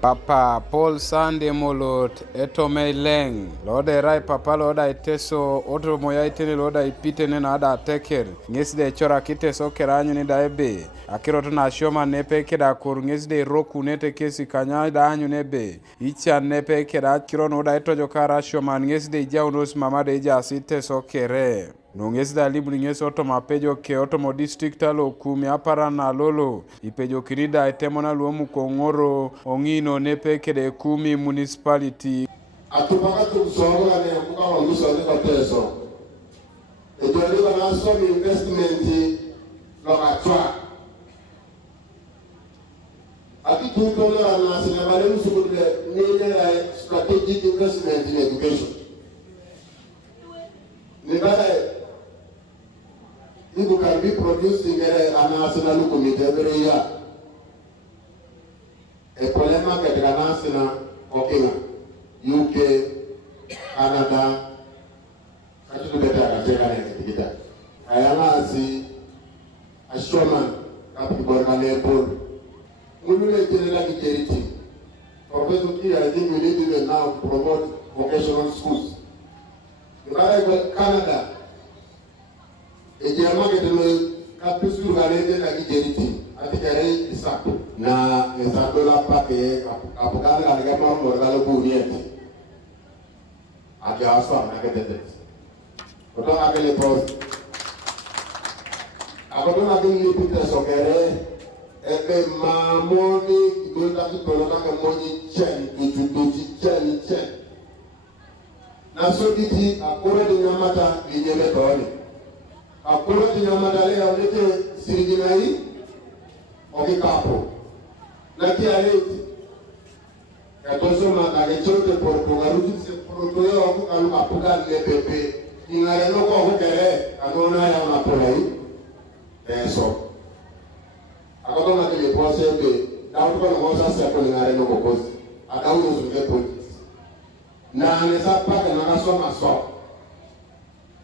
Papa Paul Sande Molot Etome Leng Lode Rai Papa Loda Iteso Otro Moyaitene Loda Ipitene na ada teker Ngeside chora kiteso keranyu ni daebe Akiroto na shoma nepe keda kur ngeside roku nete kesi kanya da anyu nebe Icha nepe keda kirono da ito jokara shoma ngeside ija unos mamade ija asite so kere Nungesida libri ngesi oto mapejo ke oto mo district alo kumi apara na lolo ipejo kirida etemona luomu kongoro ongino nepe kede kumi municipality atupaka tumsonga ne kuka walusa ne kateso ejoliwa na some investment lokatwa akitutola na sinabale musukule nile strategic investment in education nibale you can be producing a national committee every year. A polema ke national working UK, Canada, actually better than Canada. I am see a showman at the Borganepol. We will generally charity. Professor Key, I think we need to now promote vocational schools. In Canada, ejema ketelo kapisu galete na kijeriti atikare isapo na isapo la pake apokana katika mambo ngalo kuunieti akiaswa na ketete kutoka kile post akotona kile pita sokere ebe mamoni kidonda kitoloka kemonyi chen chen na soditi akore de nyamata linyele toni akolo tinyamadale ya ulete sirijinai okikapo na kia leti katoso makale chote portugaruti se protoyo okukalu apuka lepepe ingare no ko hokere kanona ya unapolai eso akoto na kile pose be dauto ko ngoza se ko ingare no kokozi adauno zunge police na anesa paka na kasoma so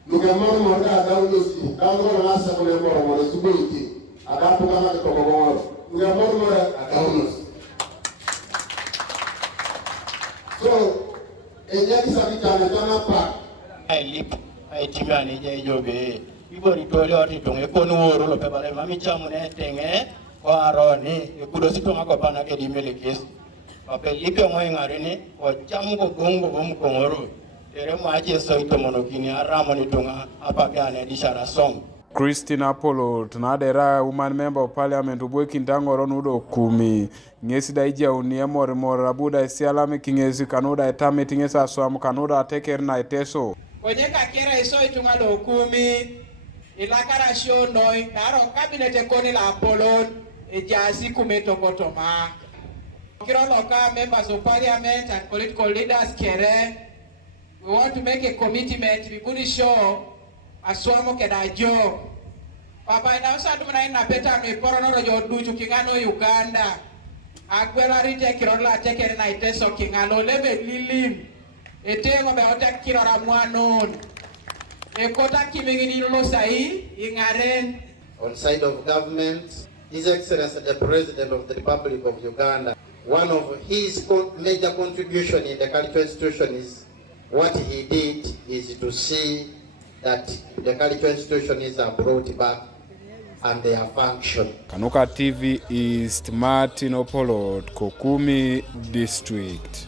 Lugamoro morda daulosi daulo na asa kule moro subuiti adapu kama kitokogoro lugamoro mora daulosi so ejaki sabitana tana pa ai timani je jobe ibori tole oti tonge konu woro lo pebale mami chamune tenge kwa aroni kudosi tonga ko pana ke dimelekes papelipe ngari ni o chamu ko gongo bomu kongoro Christine Apollo tunadera woman member of parliament ubweki ndangoro nudo kumi ngesi daija unia mor abuda isialami kingesi kanuda etame tingesa aswamu kanuda ateker na eteso kwenye kakera iso itungalo kumi ilakara show noi naro cabinet koni la Apollo ejasi kumetokotoma kiroloka members of parliament and political leaders kere. We want to make a commitment. We could show aswamo kedajo. Papa ina usadu mna ina peta no iporo no jo duchu kingano Uganda. Akwela rite kirola tekere na iteso kingano lebe lilim. Etengo be ota kirora mwanon. Ekota kimingini lo sai ingaren. On side of government, His Excellency the President of the Republic of Uganda, one of his major contribution in the cultural institution is what he did is to see that the cultural institutions are brought back and they are function. Kanuka TV East Martin Opolot Kokumi District.